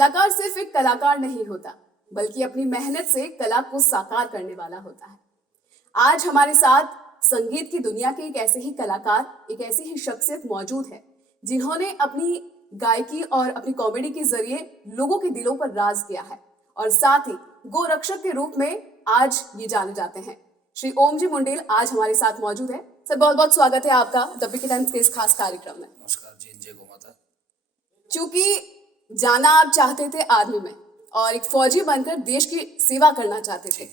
कलाकार सिर्फ एक कलाकार नहीं होता, बल्कि अपनी मेहनत से कला को साकार करने वाला होता है। आज हमारे साथ संगीत की दुनिया के एक ऐसे ही कलाकार, एक ऐसी ही शख्सियत मौजूद है जिन्होंने अपनी गायकी और अपनी कॉमेडी के जरिए लोगों के दिलों पर राज किया है और साथ ही गोरक्षक के रूप में आज ये जाने जाते हैं। श्री ओम जी मुंडेल आज हमारे साथ मौजूद है। सर, बहुत बहुत स्वागत है आपका द बीके टाइम्स के इस खास कार्यक्रम में। नमस्कार जी, जय गौ माता। चूंकि जाना आप चाहते थे आर्मी में और एक फौजी बनकर देश की सेवा करना चाहते थे,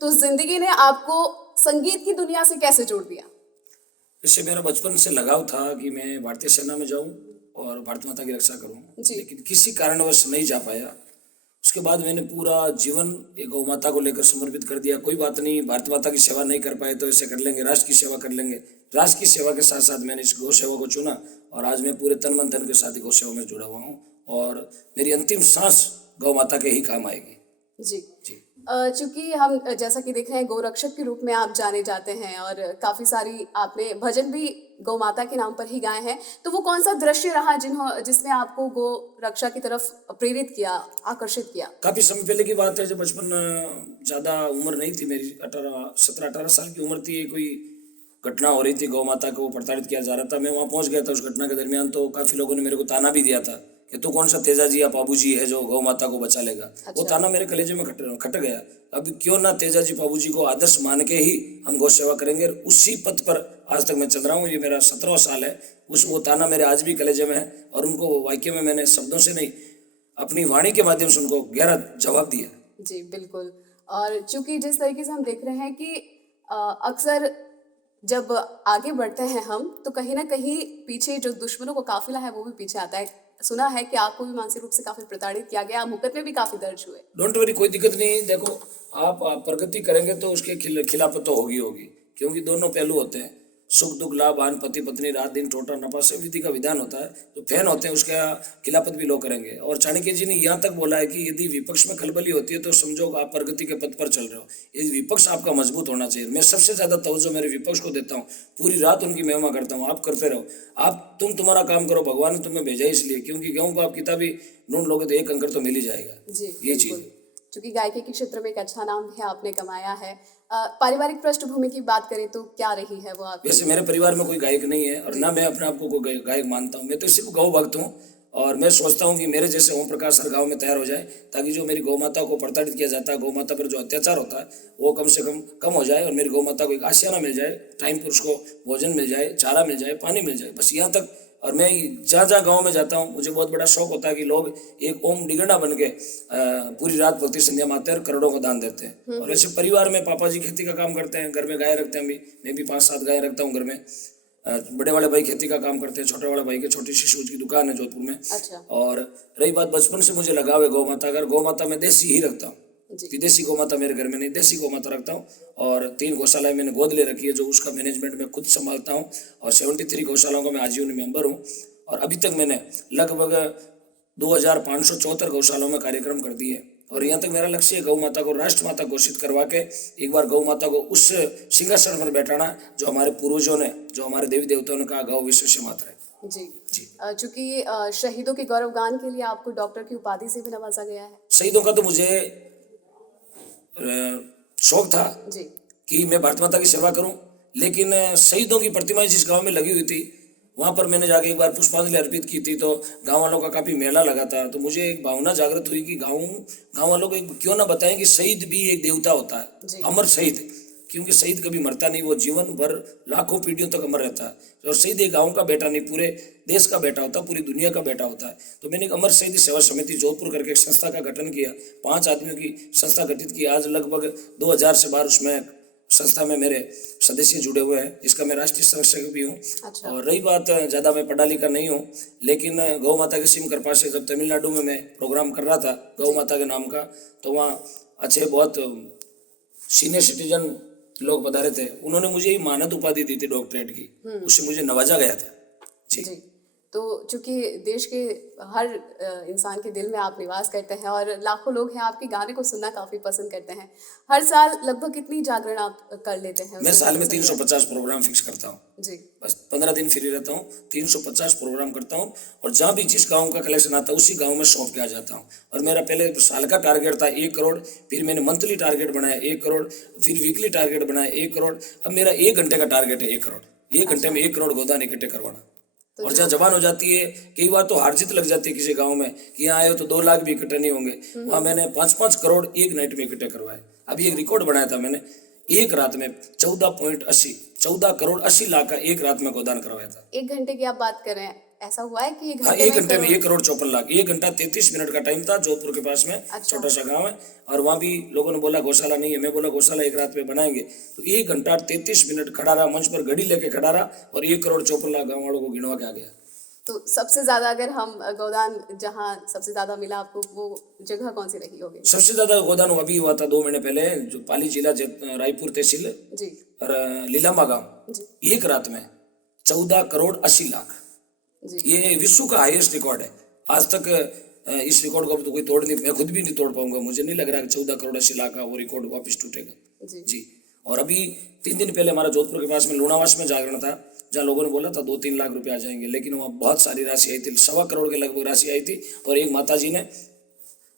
तो जिंदगी ने आपको संगीत की दुनिया से कैसे जोड़ दिया? इससे मेरा बचपन से लगाव था कि मैं भारतीय सेना में जाऊं और भारत माता की रक्षा करूं, लेकिन किसी कारणवश नहीं जा पाया। उसके बाद मैंने पूरा जीवन एक गौ माता को लेकर समर्पित कर दिया। कोई बात नहीं, भारत माता की सेवा नहीं कर पाए तो ऐसे कर लेंगे, राष्ट्र की सेवा कर लेंगे। राष्ट्र की सेवा के साथ साथ मैंने इस गौ सेवा को चुना और आज मैं पूरे तन मन धन के साथ गौ सेवा में जुड़ा हुआ हूँ और मेरी अंतिम सांस गौ माता के ही काम आएगी। जी जी। चूंकि हम जैसा कि देख रहे हैं गोरक्षक के रूप में आप जाने जाते हैं और काफी सारी आपने भजन भी गौ माता के नाम पर ही गाए हैं, तो वो कौन सा दृश्य रहा जिसने आपको गो रक्षा की तरफ प्रेरित किया, आकर्षित किया? काफी समय पहले की बात है, जब बचपन, ज्यादा उम्र नहीं थी मेरी, 17-18 साल की उम्र थी। कोई घटना हो रही थी, गौ माता को प्रताड़ित किया जा रहा था। मैं वहाँ पहुँच गया था उस घटना के दरमियान। तो काफी लोगों ने मेरे को ताना भी दिया था कि तू कौन सा तेजा जी या पाबू जी है जो गौ माता को बचा लेगा। वो ताना मेरे कलेजे में खट गया। अब क्यों ना तेजा जी पाबू जी को आदर्श मान के ही हम गौ सेवा करेंगे। उसी पथ पर आज तक मैं चल रहा हूँ। ये मेरा 17वां साल है। वो ताना मेरे आज भी कलेजे में है और उनको वाक्य में मैंने शब्दों से नहीं, अपनी वाणी के माध्यम से उनको गहरा जवाब दिया। जी बिल्कुल। और चूंकि जिस तरीके से हम देख रहे हैं कि अक्सर जब आगे बढ़ते हैं हम, तो कहीं ना कहीं पीछे जो दुश्मनों का काफिला है वो भी पीछे आता है। सुना है कि आपको भी मानसिक रूप से काफी प्रताड़ित किया गया, मुकदमे भी काफी दर्ज हुए। डोंट वरी, कोई दिक्कत नहीं। देखो, आप प्रगति करेंगे तो उसके खिलाफ तो होगी, क्योंकि दोनों पहलू होते हैं। सुख दुख लाभ आन, पति पत्नी, रात दिन टोटा नपा, सब विधि का विधान होता है। जो फैन होते हैं उसका खिलाफत भी लोग करेंगे। और चाणक्य जी ने यहाँ तक बोला है कि यदि विपक्ष में खलबली होती है तो समझो आप प्रगति के पथ पर चल रहे हो। ये विपक्ष आपका मजबूत होना चाहिए। मैं सबसे ज्यादा तवज्जो मेरे विपक्ष को देता हूँ, पूरी रात उनकी महिमा करता हूँ। आप करते रहो, तुम्हारा काम करो, भगवान ने तुम्हें भेजा इसलिए, क्योंकि गेहूं को आप किताबी ढूंढ लोगे तो एक अंकर तो मिल ही जाएगा। ये चीज, क्योंकि गायकी के क्षेत्र में एक अच्छा नाम भी आपने कमाया है। पारिवारिक पृष्ठभूमि की बात करें तो क्या रही है वो आपकी? वैसे मेरे परिवार में कोई गायक नहीं है और ना मैं अपने आप को कोई गायक मानता हूँ। मैं तो सिर्फ गौ भक्त हूँ और मैं सोचता हूँ कि मेरे जैसे ओम प्रकाश हर गाँव में तैयार हो जाए, ताकि जो मेरी गौ माता को प्रताड़ित किया जाता है, गौ माता पर जो अत्याचार होता है, वो कम से कम हो जाए और मेरी गौ माता को एक आशियाना मिल जाए, टाइम पर उसको भोजन मिल जाए, चारा मिल जाए, पानी मिल जाए, बस यहाँ तक। और मैं जहाँ जहाँ गाँव में जाता हूँ, मुझे बहुत बड़ा शौक होता है कि लोग एक ओम डिगना बन के पूरी रात भक्ति संध्या माते हैं और करोड़ों को दान देते हैं। और ऐसे परिवार में पापा जी खेती का काम करते हैं, घर में गाय रखते हैं। मैं भी 5-7 गाय रखता हूँ घर में। बड़े वाले भाई खेती का काम करते हैं, छोटे वाले भाई की छोटी सी शूज की दुकान है जोधपुर में। अच्छा। और रही बात बचपन से मुझे लगाव है गौ माता। अगर गौ माता मैं देसी ही रखता हूँ, विदेशी गौ माता मेरे घर में नहीं, देसी गौ माता रखता हूँ। और 3 गौशालाएं मैंने गोद ले रखी है, जो उसका मैनेजमेंट मैं खुद संभालता हूँ। और 73 गौशालाओं का मैं आजीवन मेंबर हूँ। और अभी तक मैंने लगभग 2574 गौशालाओं में कार्यक्रम कर दिए। और यहाँ तक मेरा लक्ष्य है गौ माता को राष्ट्र माता घोषित करवा के एक बार गौ माता को उस सिंहासन पर बैठाना जो हमारे पूर्वजों ने, जो हमारे देवी देवताओं ने कहा, गौ विश्व से मात्र है। जी। चूंकि शहीदों के गौरवगान के लिए आपको डॉक्टर की उपाधि से भी नवाजा गया है। शहीदों का तो मुझे शौक था जी। कि मैं भारत माता की सेवा करूं, लेकिन शहीदों की प्रतिमाएं जिस गांव में लगी हुई थी, वहाँ पर मैंने जाके एक बार पुष्पांजलि अर्पित की थी। तो गांव वालों का काफ़ी मेला लगा था। तो मुझे एक भावना जागृत हुई कि गांव वालों को क्यों ना बताएं कि शहीद भी एक देवता होता है, अमर शहीद। क्योंकि शहीद कभी मरता नहीं, वो जीवन भर लाखों पीढ़ियों तक अमर रहता है। और शहीद एक गाँव का बेटा नहीं, पूरे देश का बेटा होता है, पूरी दुनिया का बेटा होता है। तो मैंने एक अमर शहीद सेवा समिति जोधपुर करके एक संस्था का गठन किया, 5 आदमियों की संस्था गठित की। आज लगभग 2000 से बाहर उसमें संस्था में मेरे सदस्य जुड़े हुए हैं, जिसका मैं राष्ट्रीय संरक्षक भी हूँ। अच्छा। और रही बात, ज़्यादा मैं पढ़ा लिखा नहीं हूँ, लेकिन गौ माता की सिम कृपा से जब तमिलनाडु में मैं प्रोग्राम कर रहा था गौ माता के नाम का, तो वहाँ अच्छे बहुत सीनियर सिटीजन लोग पधारे थे। उन्होंने मुझे मानद उपाधि दी थी डॉक्टरेट की, उससे मुझे नवाजा गया था। जी। तो चूंकि देश के हर इंसान के दिल में आप निवास करते हैं और लाखों लोग हैं आपके गाने को सुनना काफ़ी पसंद करते हैं, हर साल लगभग कितनी जागरण आप कर लेते हैं? मैं साल में 350 प्रोग्राम फिक्स करता हूँ जी। बस 15 दिन फ्री रहता हूँ, 350 प्रोग्राम करता हूँ और जहाँ भी जिस गांव का कलेक्शन आता है उसी गांव में सौंप के आ जाता हूँ। और मेरा पहले साल का टारगेट था 1 करोड़, फिर मैंने मंथली टारगेट बनाया 1 करोड़, फिर वीकली टारगेट बनाया 1 करोड़। अब मेरा 1 घंटे का टारगेट है 1 करोड़, 1 घंटे में 1 करोड़ गोदान इकट्ठे करवाना। और जहाँ जबान हो जाती है, कई बार तो हार जीत लग जाती है किसी गांव में कि यहाँ आए हो तो 2 लाख भी इकट्ठे नहीं होंगे, वहाँ मैंने 5-5 करोड़ एक नाइट में इकट्ठे करवाए। अभी एक रिकॉर्ड बनाया था मैंने, एक रात में 14 करोड़ 80 लाख का एक रात में गोदान करवाया था। 1 घंटे की आप बात कर रहे हैं, ऐसा हुआ है कि हाँ, 1 घंटे में 1 करोड़ 54 लाख, 1 घंटा 33 मिनट का टाइम था। जोधपुर के पास में छोटा सा गांव है और वहाँ भी लोगों ने बोला गौशाला नहीं है, मैं बोला गौशाला एक रात में बनाएंगे। तो 1 घंटा 33 मिनट खड़ा रहा, मंच पर घड़ी लेके खड़ा रहा और 1 करोड़ 54 लाख गाँव वालों को गिनवा के आ गया। तो सबसे ज्यादा अगर हम गोदान जहाँ सबसे ज्यादा मिला आपको, वो जगह कौन सी रही होगी? सबसे ज्यादा गोदान अभी हुआ था 2 महीने पहले, जो पाली जिला रायपुर तहसील जी और लीलामा गांव, जी एक रात में 14 करोड़ 80 लाख। जी। ये विश्व का हाईएस्ट रिकॉर्ड है। आज तक इस रिकॉर्ड को तो कोई तोड़ नहीं, मैं खुद भी नहीं तोड़ पाऊंगा। मुझे नहीं लग रहा कि 14 करोड़ 80 लाख का वो रिकॉर्ड वापस टूटेगा। जी जी। और अभी 3 दिन पहले हमारा जोधपुर के पास में लूणावास में जागरण था, जहाँ लोगों ने बोला था 2-3 लाख रुपए आ जाएंगे, लेकिन वहाँ बहुत सारी राशि आई थी, 1.25 करोड़ के लगभग राशि आई थी। और एक माता जी ने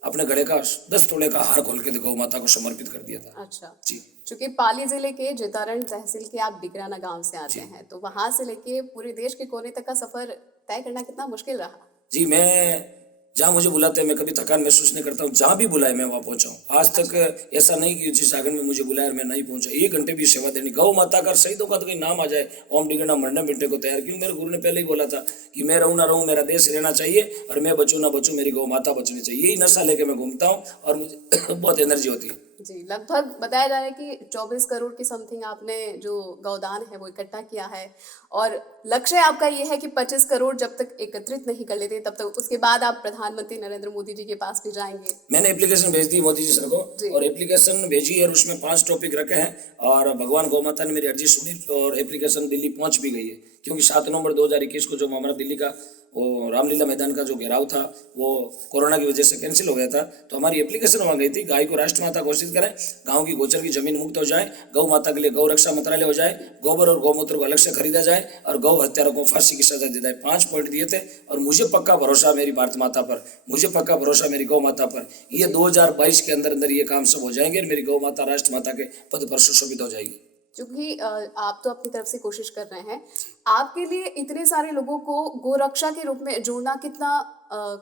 अपने गले का 10 तोले का हार खोल के गौ माता को समर्पित कर दिया था। अच्छा जी। चूंकि पाली जिले के जितारण तहसील के आप डिगराना गांव से आते हैं, तो वहां से लेके पूरे देश के कोने तक का सफर तय करना कितना मुश्किल रहा? जी, मैं जहाँ मुझे बुलाते हैं मैं कभी थकान महसूस नहीं करता हूँ, जहाँ भी बुलाए मैं वहाँ पहुँचा हूँ। आज तक ऐसा नहीं कि जिस आंगन में मुझे बुलाया और मैं नहीं पहुँचा। 1 घंटे भी सेवा देनी, गौ माता का शहीदों का तो कहीं नाम आ जाए, ओम डिगना मरने मिटने को तैयार। क्यों? मेरे गुरु ने पहले ही बोला था कि मैं रहूँ ना रहूँ, मेरा देश रहना चाहिए और मैं बचूँ ना बचूँ, मेरी गौ माता बचनी चाहिए। यही नशा लेके मैं घूमता हूँ और मुझे बहुत एनर्जी होती है। जी, लगभग बताया जा रहा है कि 24 करोड़ की समथिंग आपने जो गौदान है वो इकट्ठा किया है और लक्ष्य आपका ये है कि 25 करोड़ जब तक एकत्रित नहीं कर लेते तब तक उसके बाद आप प्रधानमंत्री नरेंद्र मोदी जी के पास भी जाएंगे। मैंने एप्लीकेशन भेज दी मोदी जी सर को और एप्लीकेशन भेजी और उसमें 5 टॉपिक रखे हैं और भगवान गौ माता ने मेरी अर्जी सुनी और एप्लीकेशन दिल्ली पहुंच भी गई है। क्योंकि 7 नवंबर 2021 को जो हमारा दिल्ली का वो रामलीला मैदान का जो घेराव था वो कोरोना की वजह से कैंसिल हो गया था, तो हमारी एप्लीकेशन वहाँ गई थी, गाय को राष्ट्रमाता घोषित करें, गांव की गोचर की जमीन मुक्त हो जाए, गौ माता के लिए गौ रक्षा मंत्रालय हो जाए, गोबर और गौमूत्र को अलग से खरीदा जाए और गौ हत्यारों को फांसी की सजा दी जाए। 5 पॉइंट दिए थे और मुझे पक्का भरोसा मेरी भारत माता पर, मुझे पक्का भरोसा मेरी गौ माता पर, ये 2022 के अंदर अंदर ये काम सब हो जाएंगे और मेरी गौ माता राष्ट्र माता के पद पर सुशोभित हो जाएगी। क्योंकि आप तो अपनी तरफ से कोशिश कर रहे हैं, आपके लिए इतने सारे लोगों को गोरक्षा के रूप में जोड़ना कितना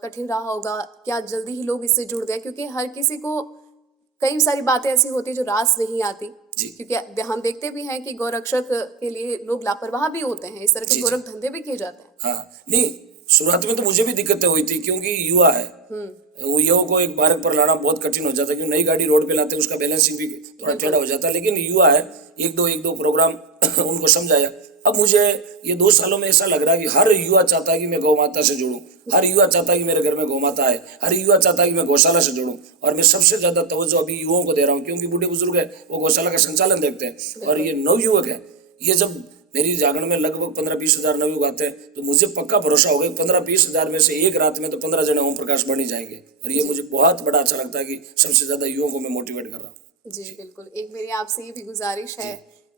कठिन रहा होगा? क्या जल्दी ही लोग इससे जुड़ गए? क्योंकि हर किसी को कई सारी बातें ऐसी होती है जो रास नहीं आती, क्योंकि हम देखते भी हैं कि गौरक्षक के लिए लोग लापरवाह भी होते हैं, इस तरह के गोरख धंधे भी किए जाते हैं। हाँ, नहीं शुरुआत में तो मुझे भी दिक्कतें हुई थी क्योंकि युवा है, युवाओं को एक मार्ग पर लाना बहुत कठिन हो जाता है, क्योंकि नई गाड़ी रोड पे लाते हैं उसका बैलेंसिंग भी थोड़ा टेढ़ा हो जाता है। लेकिन युवा है, एक दो प्रोग्राम उनको समझाया। अब मुझे ये 2 सालों में ऐसा लग रहा है कि हर युवा चाहता है कि मैं गौ माता से जुड़ूं, हर युवा चाहता है कि मेरे घर में गौ माता है, हर युवा चाहता है कि मैं गौशाला से जुड़ूं। और मैं सबसे ज्यादा तवज्जो अभी युवाओं को दे रहा हूँ, क्योंकि बूढ़े बुजुर्ग है वो गौशाला का संचालन देखते हैं और ये नवयुवक है, ये जब मेरी जागरण में लगभग 15-20 हज़ार नवयुवक आते हैं तो मुझे पक्का भरोसा होगा 15-20 हज़ार में से एक रात में तो 15 जने ओम प्रकाश बन ही जाएंगे। और ये मुझे बहुत बड़ा अच्छा लगता है कि सबसे ज्यादा युवाओं को मैं मोटिवेट कर रहा हूँ। जी बिल्कुल। एक मेरी आपसे ये भी गुजारिश है,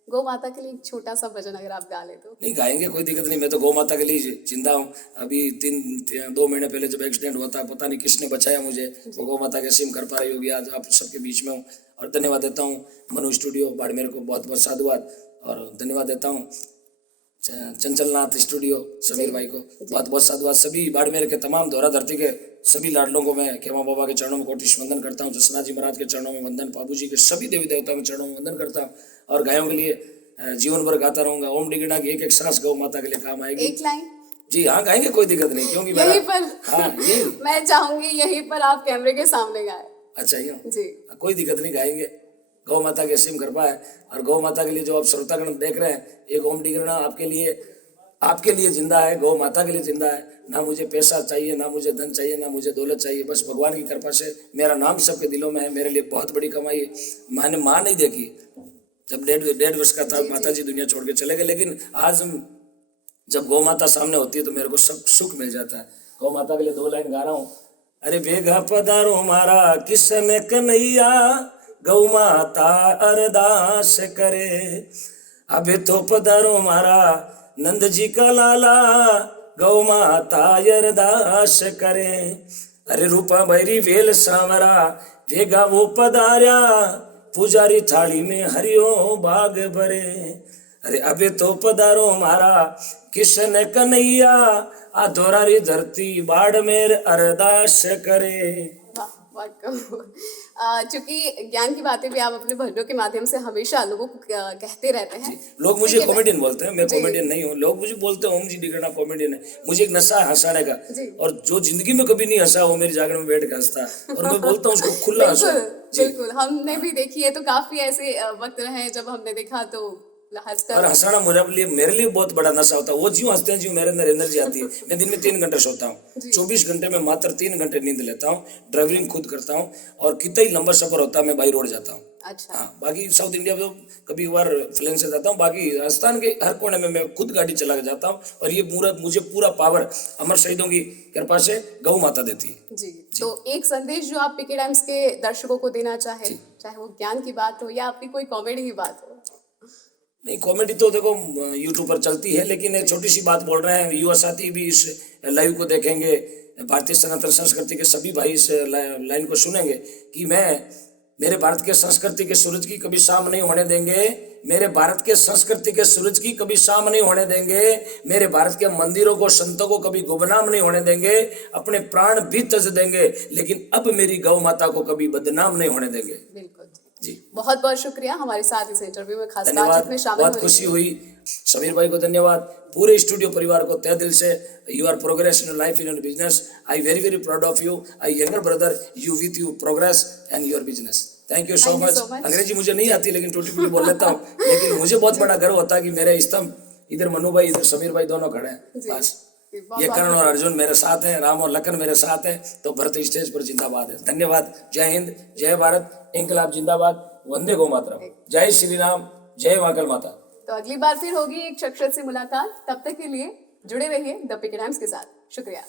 गौ माता के लिए एक छोटा सा भजन अगर आप गा ले तो। नहीं गाएंगे, कोई दिक्कत नहीं, मैं तो गौ माता के लिए जिंदा हूँ। अभी 2 महीने पहले जब एक्सीडेंट हुआ था, पता नहीं किसने बचाया मुझे, वो गौ माता के सिम कर पा रही होगी, आज आप सबके बीच में हूँ। और धन्यवाद देता हूँ मनु स्टूडियो बाड़मेर को, बहुत बहुत साधुवाद। और धन्यवाद देता हूँ चंचलनाथ स्टूडियो समीर भाई को, बहुत बहुत साधुवाद। सभी बाड़मेर के तमाम दोहरा धरती के सभी लाडलों को मैं खेमा बाबा के चरणों में कोटिश वंदन करता हूँ, जसना जी महाराज के चरणों में वंदन, बाबू जी के सभी देवी देवताओं के चरणों में वंदन करता हूँ। और गायों के लिए जीवन भर गाता रहूंगा। ओम डिगना की एक एक सांस गौ माता के लिए काम आएगी। एक लाइन? जी हाँ गाएंगे, कोई दिक्कत नहीं, क्योंकि यहीं पर हाँ ये मैं चाहूंगी यहीं पर आप कैमरे के सामने गाए। अच्छा यूँ जी कोई दिक्कत नहीं, गाएंगे। गौ माता की असीम कृपा है और गौ माता के लिए जो आप श्रोतागण देख रहे हैं, एक ओम डिगना आपके लिए जिंदा है, गौ माता के लिए जिंदा है। ना मुझे पैसा चाहिए, ना मुझे धन चाहिए, ना मुझे दौलत चाहिए, बस भगवान की कृपा से मेरा नाम सबके दिलों में है। मेरे लिए बहुत बड़ी कमाई है। मैंने माँ नहीं देखी, जब 1.5 वर्ष का था माता जी दुनिया छोड़ के चले गए, लेकिन आज जब गौ माता सामने होती है तो मेरे को सब सुख मिल जाता है। गौ माता के लिए 2 लाइन गा रहा हूँ। अरे बेगा पधारो मारा किशन कन्हैया, गौ माता अरदास करे। अबे तो पधारो मारा नंद जी का लाला, गौ माता अरदास करे। अरे रूपा भैरी वेल सांवरा, वेगा वो पधार्या, पुजारी थाली में हरियो बाग भरे। अरे अबे तो पधारो मारा किशन कन्हैया, आ दोरारी धरती बाड़मेर अरदास करे। वाह, बहुत कमाल। चूंकि ज्ञान की बातें भी आप अपने भजनों के माध्यम से हमेशा लोगों को कहते रहते हैं। लोग मुझे ठीक है, कॉमेडियन बोलते हैं, मैं जी। कॉमेडियन नहीं हूँ। लोग मुझे बोलते हैं ओम जी डिगना कॉमेडियन है। मुझे एक नशा है हंसाने का, जी। और जो जिंदगी में कभी नहीं हंसा वो मेरी जागरण में बैठ के हंसता है, और मैं बोलता हूँ उसको खुला हंसो। बिल्कुल बिल्कुल, हमने भी देखी है। तो काफी ऐसे वक्त रहे हैं जब हमने देखा तो और हंसकर। हंसाना मेरे लिए बहुत बड़ा नशा होता है। वो ज्यों हंसते हैं ज्यों मेरे अंदर एनर्जी आती है। मैं दिन में 3 घंटे सोता हूँ, जी। 24 घंटे में मात्र 3 घंटे नींद लेता हूँ। ड्राइविंग खुद करता हूँ, और कितना ही लंबा सफर होता है मैं बाई रोड जाता हूँ। अच्छा, हाँ, बाकी साउथ इंडिया में तो कभी बार प्लेन से जाता हूँ, बाकी राजस्थान के हर कोने में मैं खुद गाड़ी चला के जाता हूँ। और ये मुझे पूरा पावर अमर शहीदों की कृपा से गौ माता देती है। जी। तो एक संदेश जो आप पीके टाइम्स के दर्शकों को देना चाहे, चाहे वो ज्ञान की बात हो या आपकी कोई कॉमेडी की बात हो। नहीं, कॉमेडी तो देखो यूट्यूब पर चलती है, लेकिन एक छोटी सी बात बोल रहे हैं। युवा साथी भी इस लाइव को देखेंगे, भारतीय सनातन संस्कृति के सभी भाई इस लाइन को सुनेंगे कि मेरे भारत के संस्कृति के सूरज की कभी शाम नहीं होने देंगे। मेरे भारत के संस्कृति के सूरज की कभी शाम नहीं होने देंगे। मेरे भारत के मंदिरों को, संतों को कभी गुमनाम नहीं होने देंगे। अपने प्राण भी तज देंगे, लेकिन अब मेरी गौ माता को कभी बदनाम नहीं होने देंगे। बिल्कुल जी, बहुत बहुत शुक्रिया हमारे साथ इस इंटरव्यू में खास धन्यवाद, बातचीत में शामिल बहुत होने खुशी के लिए। हुई। समीर भाई को धन्यवाद, पूरे स्टूडियो परिवार को तहे दिल से। You are progress in life in your business. I very very proud of you. I younger brother, you with you progress and your business. Thank you so Thank you much. so much. अंग्रेजी मुझे नहीं आती, लेकिन टूटी फूटी बोल लेता हूँ। लेकिन मुझे बहुत बड़ा गर्व होता है कि मेरे स्तंभ इधर मनु भाई, इधर समीर भाई दोनों खड़े हैं। जी। बस बहुत ये बहुत करण और अर्जुन मेरे साथ हैं, राम और लखन मेरे साथ हैं, तो भरत स्टेज पर जिंदाबाद है। धन्यवाद। जय हिंद, जय भारत, इंकलाब जिंदाबाद, वंदे गो मातरम, जय श्री राम, जय वाकल माता। तो अगली बार फिर होगी एक शख्सियत से मुलाकात। तब तक के लिए जुड़े रहिए द पीके टाइम्स के साथ। शुक्रिया।